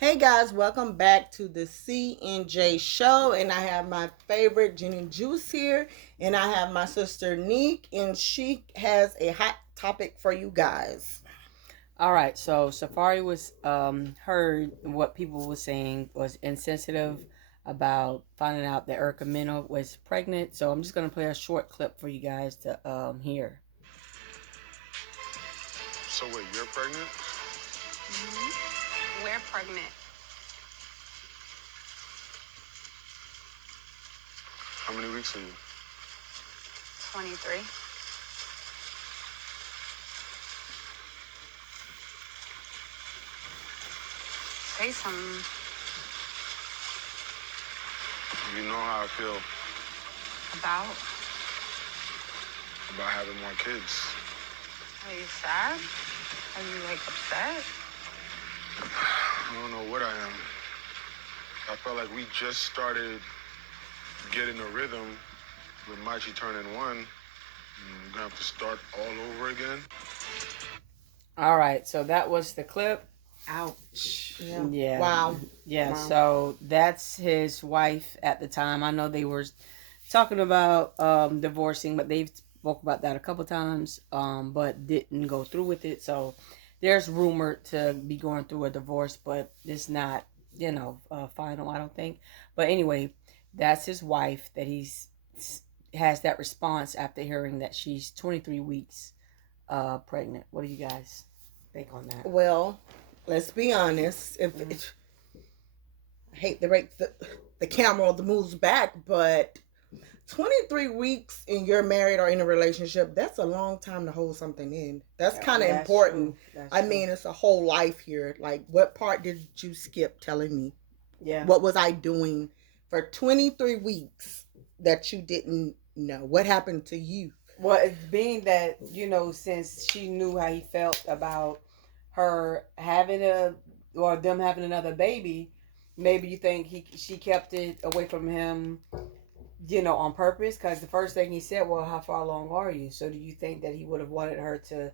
Hey guys, welcome back to the C&J show. And I have my favorite Gin and Juice here. And I have my sister Neek, and she has a hot topic for you guys. All right, so Safaree was heard what people were saying was insensitive about finding out that Mena was pregnant. So I'm just gonna play a short clip for you guys to hear. So wait, you're pregnant? We're pregnant. How many weeks are you? 23. Say something. You know how I feel About? about having more kids. Are you sad? Are you upset? I don't know what I am. I felt like we just started getting a rhythm with Michi turning one. We're gonna have to start all over again. All right, so that was the clip. Ouch. Yeah. Wow. Yeah. Wow. So that's his wife at the time. I know they were talking about divorcing, but they've spoke about that a couple times, but didn't go through with it. So there's rumored to be going through a divorce, but it's not, final. I don't think. But anyway, that's his wife that he's has that response after hearing that she's 23 weeks pregnant. What do you guys think on that? Well, let's be honest. I hate to break the camera or the moves back, but 23 weeks and you're married or in a relationship, that's a long time to hold something in. That's kind of important. I mean, it's a whole life here. Like, what part did you skip telling me? Yeah. What was I doing for 23 weeks that you didn't know? What happened to you? Well, it's being that, since she knew how he felt about her having or them having another baby, maybe you think she kept it away from him, on purpose? Because the first thing he said, well, how far along are you? So do you think that he would have wanted her to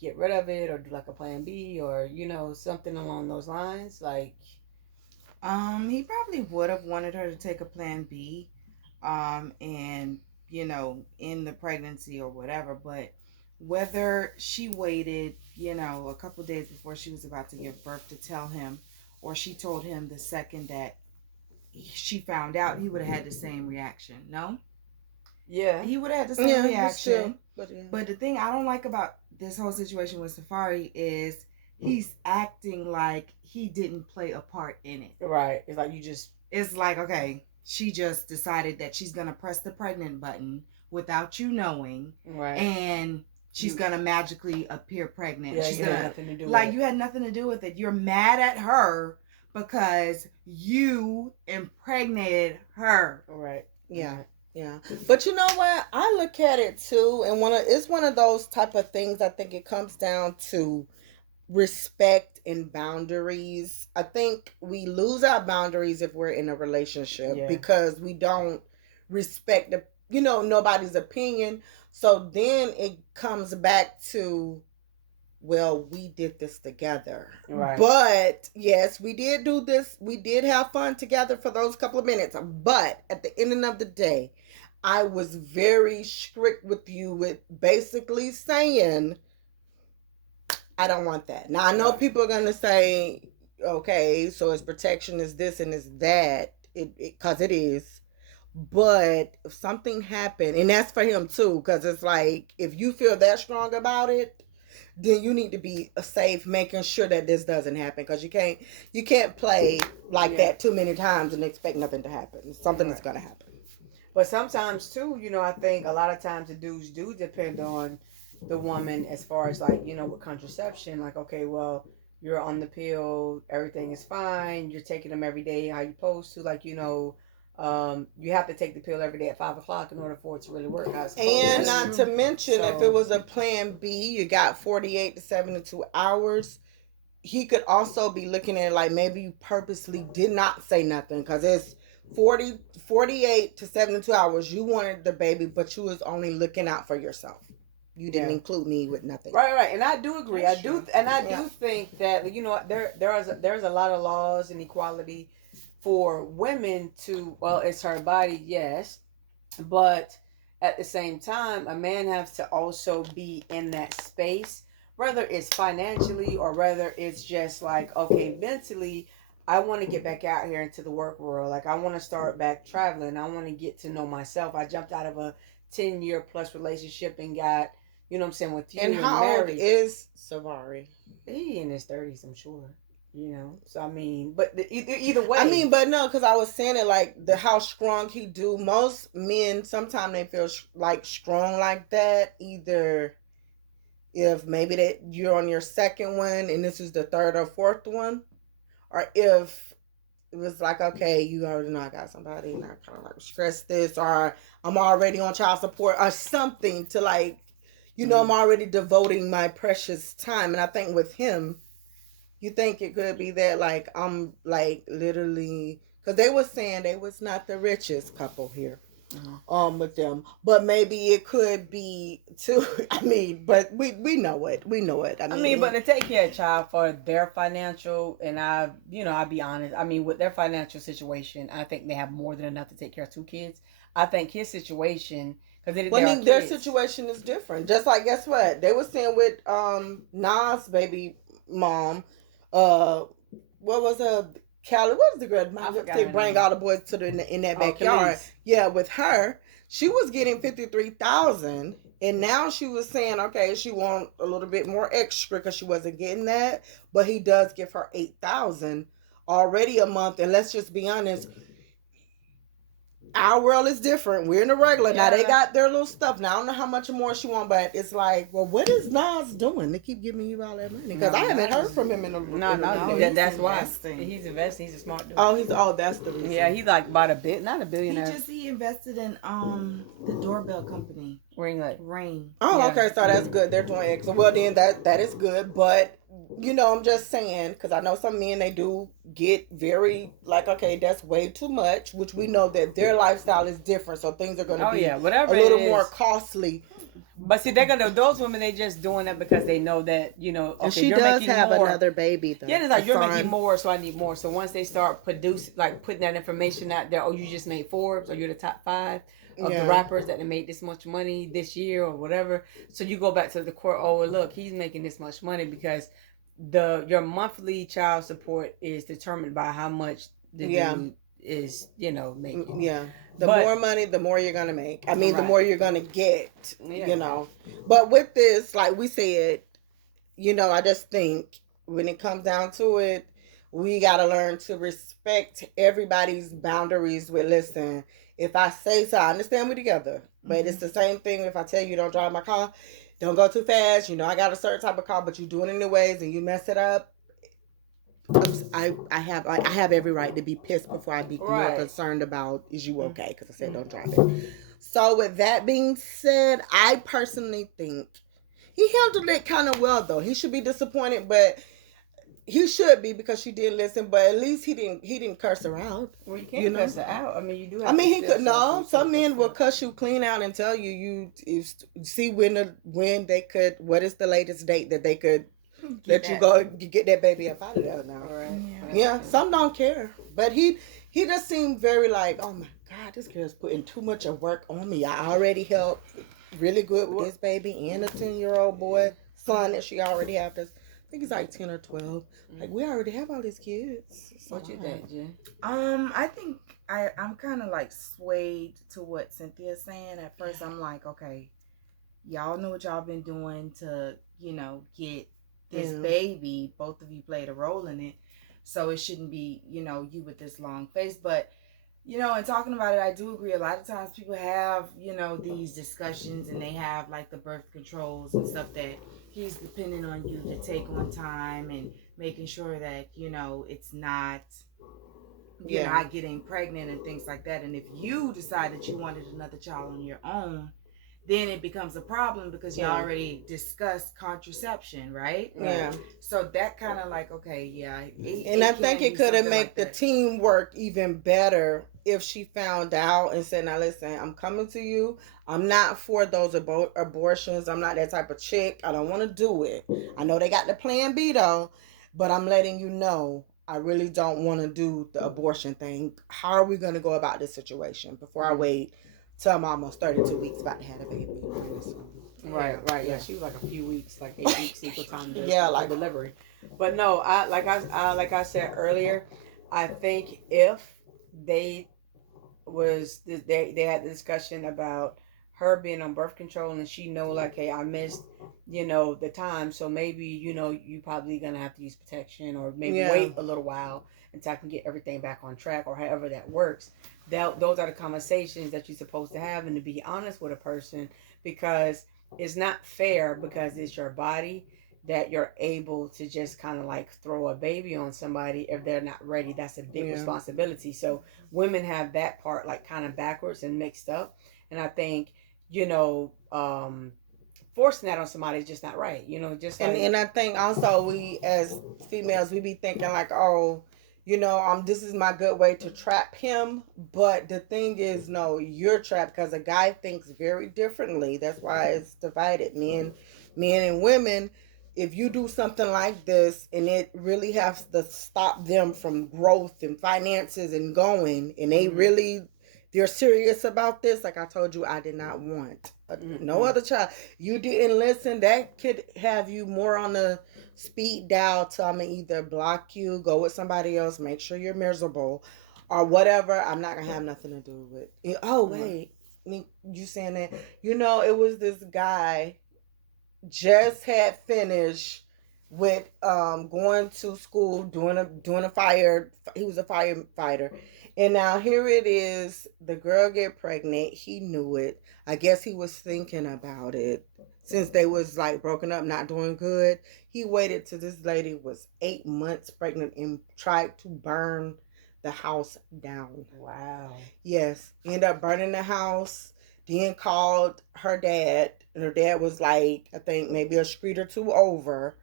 get rid of it or do like a plan B or, something along those lines? Like, he probably would have wanted her to take a plan B, and in the pregnancy or whatever. But whether she waited, a couple days before she was about to give birth to tell him, or she told him the second that she found out, he would have had the same reaction. No, yeah, he would have had the same reaction. Yeah. But the thing I don't like about this whole situation with Safaree is he's acting like he didn't play a part in it. Right. It's like It's like, okay, she just decided that she's gonna press the pregnant button without you knowing, right, and she's gonna magically appear pregnant. Yeah, she's you gonna had nothing to do like with it. you had nothing to do with it. You're mad at her because you impregnated her. Right. Yeah. Right. Yeah. But you know what? I look at it too, and it's one of those type of things. I think it comes down to respect and boundaries. I think we lose our boundaries if we're in a relationship because we don't respect nobody's opinion. So then it comes back to, well, we did this together. Right. But yes, we did do this. We did have fun together for those couple of minutes. But at the end of the day, I was very strict with you with basically saying, I don't want that. Now, I know people are going to say, okay, so it's protection is this and it's that, because it is. But if something happened, and that's for him too, because it's like, if you feel that strong about it, then you need to be safe, making sure that this doesn't happen, because you can't play like that too many times and expect nothing to happen. Something is going to happen. But sometimes too, I think a lot of times the dudes do depend on the woman as far as with contraception. Like, okay, well, you're on the pill, everything is fine, you're taking them every day how you supposed to, you have to take the pill every day at 5 o'clock in order for it to really work. And not to mention, if it was a plan B, you got 48 to 72 hours. He could also be looking at it like maybe you purposely did not say nothing, because it's 48 to 72 hours. You wanted the baby, but you was only looking out for yourself. You didn't Yeah. include me with nothing. Right, and I do agree. That's I do, true. and I Yeah. do think that there's a lot of laws and equality for women to. Well, it's her body, yes, but at the same time, a man has to also be in that space, whether it's financially or whether it's just like, okay, mentally. I want to get back out here into the work world. Like, I want to start back traveling. I want to get to know myself. I jumped out of a 10-year plus relationship and got, you know what I'm saying, with you And and how old married. is Safaree? He in his 30s, I'm sure. You know, so I mean, but either way, I mean, but no, because I was saying it like the how strong he do. Most men sometimes they feel like strong like that. Either if maybe that you're on your second one and this is the third or fourth one, or if it was like, okay, you already know I got somebody and I kind of like stress this, or I'm already on child support or something to like, I'm already devoting my precious time. And I think with him, you think it could be that like I'm like literally, because they were saying they was not the richest couple here. With them, but maybe it could be too. I mean, but we know it. We know it. I mean, but to take care of a child for their financial, and I'll be honest. I mean, with their financial situation, I think they have more than enough to take care of 2 kids. I think his situation, because their situation is different. Just like, guess what they were saying with Nas baby mom, uh, what was her Callie? What was the girl? They bring all the boys to in that backyard. Khalees. Yeah, with her, she was getting 53,000. And now she was saying, okay, she want a little bit more extra because she wasn't getting that, but he does give her 8,000 already a month. And let's just be honest, our world is different. We're in the regular. Yeah. Now they got their little stuff. Now I don't know how much more she want, but it's like, well, what is Nas doing? They keep giving you all that money because I haven't heard from him in a That's why he's investing. He's a smart dude. That's the reason. Yeah, he's like about not a billionaire. He invested in the doorbell company. Ring. Oh, Yeah. okay, so that's good. They're doing excellent. Well, then that is good, but I'm just saying because I know some men they do get very like, okay, that's way too much, which we know that their lifestyle is different, so things are going to be whatever a little more costly. But see, those women, they just doing that because they know that, okay, and she you're does making have more. Another baby though. Yeah, it's like you're making more, so I need more. So once they start producing, like putting that information out there, you just made Forbes, or you're the top 5 of the rappers that made this much money this year or whatever. So you go back to the court. Oh, look, he's making this much money because your monthly child support is determined by how much the dude is, making. Yeah. More money, the more you're gonna make. I mean, the more you're gonna get. Yeah. But with this, like we said, I just think when it comes down to it, we gotta learn to respect everybody's boundaries. Listen, if I say so, I understand we're together, but it's the same thing if I tell you don't drive my car, don't go too fast. I got a certain type of car, but you do it anyways, and you mess it up. I have every right to be pissed before I be more concerned about is you okay, because I said don't drive it. So with that being said, I personally think he handled it kind of well though. He should be disappointed, but he should be because she didn't listen. But at least he didn't curse her out. Well, you can't curse her out. I mean, you do. He could no. Some men will cuss you clean out and tell you see when they could. What is the latest date that they could let you go get that baby up out of there now? Right. Yeah. Some don't care, but he just seemed very like, oh my God, this girl's putting too much of work on me. I already helped really good with this baby and a 10-year-old boy son that she already have. I think he's like 10 or 12. Like, we already have all these kids. So what you think, Jen? I think I'm kind of like swayed to what Cynthia's saying. At first, I'm like, okay, y'all know what y'all been doing to, get this baby. Both of you played a role in it. So it shouldn't be, you with this long face. But, and talking about it, I do agree. A lot of times people have, these discussions and they have like the birth controls and stuff that he's depending on you to take on time and making sure that, it's not, not getting pregnant and things like that. And if you decide that you wanted another child on your own, then it becomes a problem because you Yeah. already discussed contraception, right? Yeah. So that kind of like, okay, yeah. And I think it could have made like the that. teamwork even better if she found out and said, now listen, I'm coming to you. I'm not for those abortions. I'm not that type of chick. I don't want to do it. I know they got the plan B though, but I'm letting you know I really don't want to do the abortion thing. How are we going to go about this situation before I wait till I'm almost 32 weeks about to have a baby? Right, right. Yeah, Yeah. she was like a few weeks, like 8 weeks equal time to Yeah, like- delivery. But no, like I said earlier, I think if they they had the discussion about her being on birth control and she know like, hey, I missed, the time, so maybe, you probably gonna have to use protection or maybe Yeah. wait a little while until I can get everything back on track or however that works. Those are the conversations that you're supposed to have and to be honest with a person, because it's not fair because it's your body that you're able to just kind of like throw a baby on somebody if they're not ready. That's a big responsibility. So women have that part like kind of backwards and mixed up. And I think, forcing that on somebody is just not right. Just like, and I think also we as females we be thinking like, oh, this is my good way to trap him. But the thing is, no, you're trapped because a guy thinks very differently. That's why it's divided, men and women. If you do something like this and it really has to stop them from growth and finances and going, and they're serious about this. Like I told you, I did not want no other child. You didn't listen. That could have you more on the speed dial to I'm gonna either block you, go with somebody else, make sure you're miserable, or whatever. I'm not gonna have nothing to do with it. Oh wait, you saying that? It was this guy just had finished with going to school doing a fire. He was a firefighter, and now here it is. The girl get pregnant. He knew it. I guess he was thinking about it since they was like broken up, not doing good. He waited till this lady was 8 months pregnant and tried to burn the house down. wow. Yes, ended up burning the house. Then called her dad, and her dad was like, I think maybe a street or two over,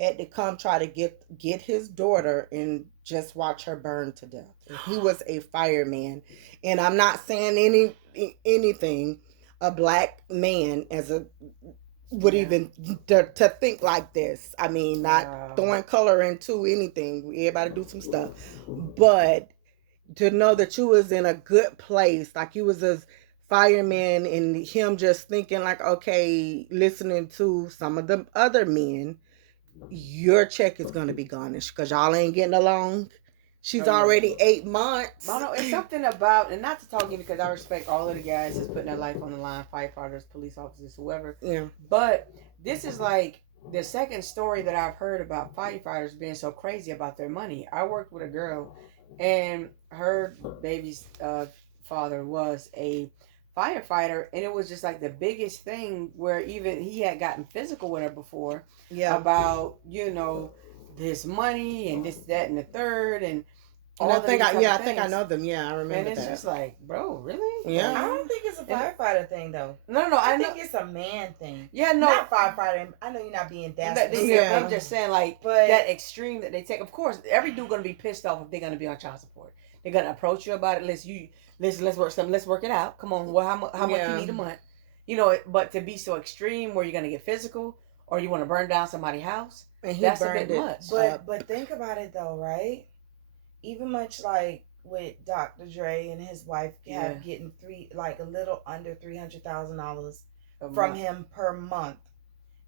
had to come try to get his daughter and just watch her burn to death. He was a fireman, and I'm not saying anything. A black man would even to think like this. I mean, not throwing color into anything. Everybody do some stuff, but to know that you was in a good place, like you was a fireman, and him just thinking like, okay, listening to some of the other men, your check is gonna be garnished because y'all ain't getting along. She's already 8 months. I don't know, it's something about, and not to talk you because I respect all of the guys that's putting their life on the line, firefighters, police officers, whoever. Yeah. But this is like the second story that I've heard about firefighters being so crazy about their money. I worked with a girl, and her baby's father was a firefighter, and it was just like the biggest thing where even he had gotten physical with her before about this money and this, that, and the third, and I think I know them. Yeah, I remember and it's that. just like, bro, really? Yeah. I don't think it's a firefighter thing though. No, I think it's a man thing. Yeah, no. Not firefighter. I know you're not being desperate. Yeah. I'm just saying, like, but that extreme that they take. Of course, every dude gonna be pissed off if they're gonna be on child support. They're gonna approach you about it. Let's work it out. Come on, well, how much you need a month? But to be so extreme where you're gonna get physical or you want to burn down somebody's house, and that's a bit much. But think about it though, right? Even much like with Dr. Dre and his wife getting a little under $300,000 from him per month.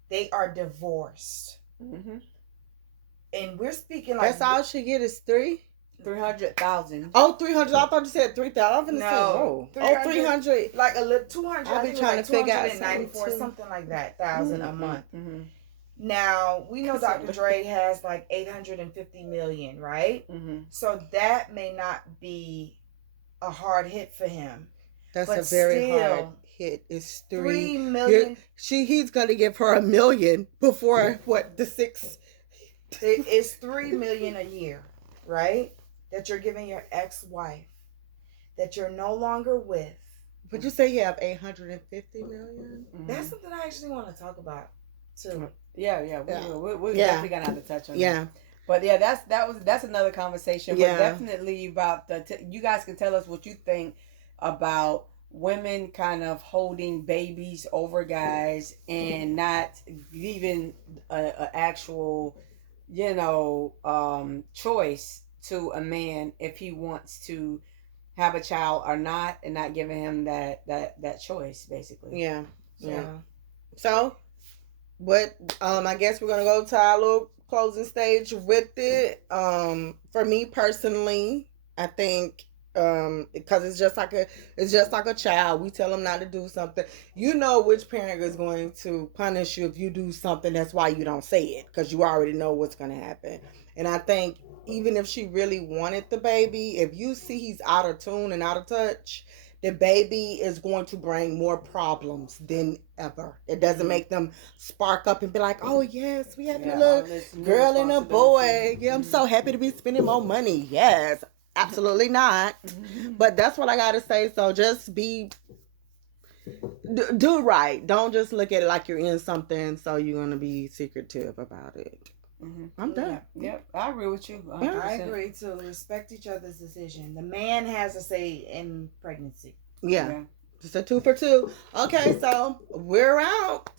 They are divorced, and we're speaking like that's all she get is 300,000. Oh, 300. I thought you said 3,000. No, 300. Like a little 200. I'll be trying to figure out 294, something like that, thousand a month. Mm-hmm. Now we know Dr. Dre has like 850 million, right? Mm-hmm. So that may not be a hard hit for him. That's a very hard hit. It's 3 million. He's gonna give her $1 million before the 6. It's 3 million a year, right? That you're giving your ex-wife, that you're no longer with, Would you say you have 850 million? That's something I actually want to talk about too. Yeah, we're definitely gonna have to touch on that. But yeah, that's another conversation. But definitely about you guys can tell us what you think about women kind of holding babies over guys and not leaving a actual, choice to a man if he wants to have a child or not, and not giving him that choice, basically. Yeah. So what I guess we're gonna go to our little closing stage with it. For me personally, I think because it's just like a child. We tell them not to do something. You know which parent is going to punish you if you do something. That's why you don't say it, because you already know what's going to happen. And I think even if she really wanted the baby, if you see he's out of tune and out of touch, the baby is going to bring more problems than ever. It doesn't make them spark up and be like, oh yes, we have a little girl and a boy. Yeah, I'm so happy to be spending more money. Yes, absolutely not. But that's what I gotta say. So just do right. Don't just look at it like you're in something, so you're gonna be secretive about it. I'm done. Yep, I agree with you. 100%. I agree to respect each other's decision. The man has a say in pregnancy. Yeah. Just a 2 for 2. Okay, so we're out.